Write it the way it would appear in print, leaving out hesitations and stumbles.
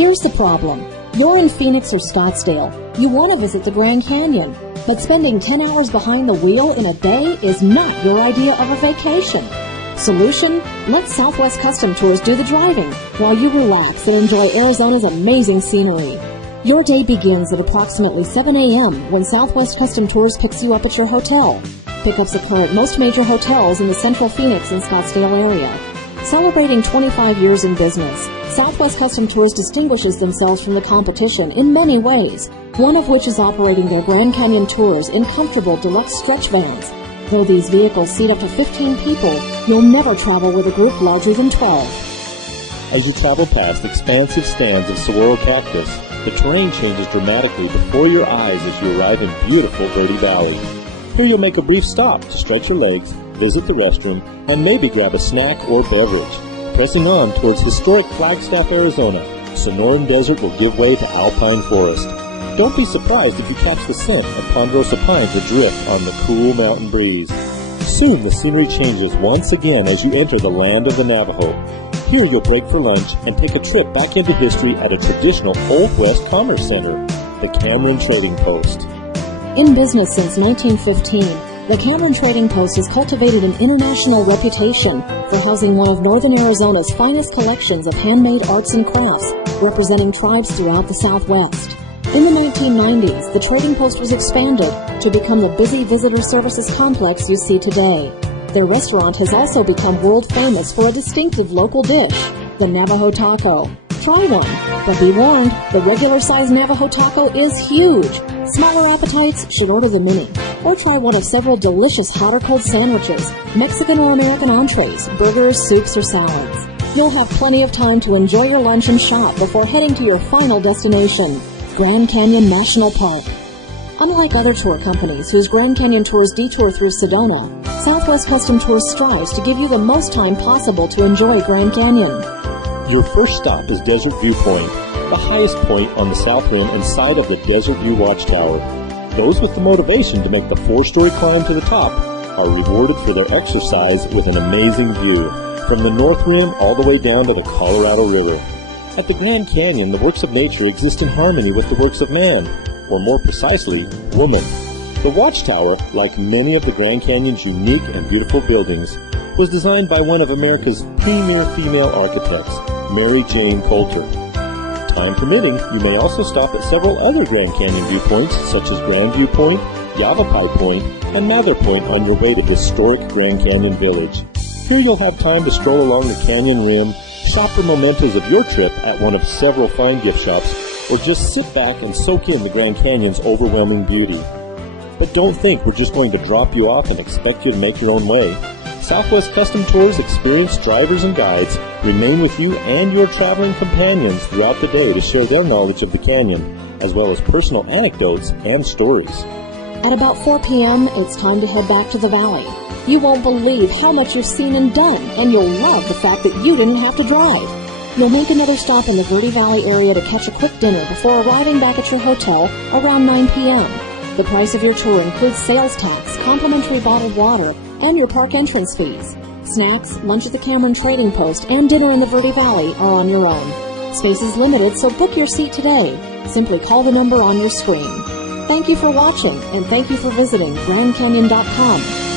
Here's the problem. You're in Phoenix or Scottsdale. You want to visit the Grand Canyon, but spending 10 hours behind the wheel in a day is not your idea of a vacation. Solution? Let Southwest Custom Tours do the driving while you relax and enjoy Arizona's amazing scenery. Your day begins at approximately 7 a.m. when Southwest Custom Tours picks you up at your hotel. Pickups occur at most major hotels in the central Phoenix and Scottsdale area. Celebrating 25 years in business, Southwest Custom Tours distinguishes themselves from the competition in many ways, one of which is operating their Grand Canyon tours in comfortable deluxe stretch vans. Though these vehicles seat up to 15 people, you'll never travel with a group larger than 12. As you travel past expansive stands of saguaro cactus, the terrain changes dramatically before your eyes as you arrive in beautiful Verde Valley. Here you'll make a brief stop to stretch your legs, visit the restroom, and maybe grab a snack or beverage. Pressing on towards historic Flagstaff, Arizona, Sonoran Desert will give way to alpine forest. Don't be surprised if you catch the scent of ponderosa pines adrift on the cool mountain breeze. Soon the scenery changes once again as you enter the land of the Navajo. Here you'll break for lunch and take a trip back into history at a traditional Old West Commerce Center, the Cameron Trading Post. In business since 1915, the Cameron Trading Post has cultivated an international reputation for housing one of northern Arizona's finest collections of handmade arts and crafts, representing tribes throughout the Southwest. In the 1990s, the Trading Post was expanded to become the busy visitor services complex you see today. Their restaurant has also become world famous for a distinctive local dish, the Navajo Taco. Try one, but be warned, the regular-sized Navajo Taco is huge. Smaller appetites should order the mini, or try one of several delicious hot or cold sandwiches, Mexican or American entrees, burgers, soups, or salads. You'll have plenty of time to enjoy your lunch and shop before heading to your final destination, Grand Canyon National Park. Unlike other tour companies whose Grand Canyon tours detour through Sedona, Southwest Custom Tours strives to give you the most time possible to enjoy Grand Canyon. Your first stop is Desert Viewpoint, the highest point on the south rim inside of the Desert View Watchtower. Those with the motivation to make the 4-story climb to the top are rewarded for their exercise with an amazing view from the north rim all the way down to the Colorado River. At the Grand Canyon, the works of nature exist in harmony with the works of man, or more precisely, woman. The Watchtower, like many of the Grand Canyon's unique and beautiful buildings, was designed by one of America's premier female architects, Mary Jane Coulter. Time permitting, you may also stop at several other Grand Canyon viewpoints, such as Grand Viewpoint, Yavapai Point, and Mather Point on your way to historic Grand Canyon Village. Here you'll have time to stroll along the canyon rim, shop for mementos of your trip at one of several fine gift shops, or just sit back and soak in the Grand Canyon's overwhelming beauty. But don't think we're just going to drop you off and expect you to make your own way. Southwest Custom Tours' experienced drivers and guides remain with you and your traveling companions throughout the day to share their knowledge of the canyon, as well as personal anecdotes and stories. At about 4 p.m., it's time to head back to the valley. You won't believe how much you've seen and done, and you'll love the fact that you didn't have to drive. You'll make another stop in the Verde Valley area to catch a quick dinner before arriving back at your hotel around 9 p.m. The price of your tour includes sales tax, complimentary bottled water, and your park entrance fees. Snacks, lunch at the Cameron Trading Post, and dinner in the Verde Valley are on your own. Space is limited, so book your seat today. Simply call the number on your screen. Thank you for watching, and thank you for visiting GrandCanyon.com.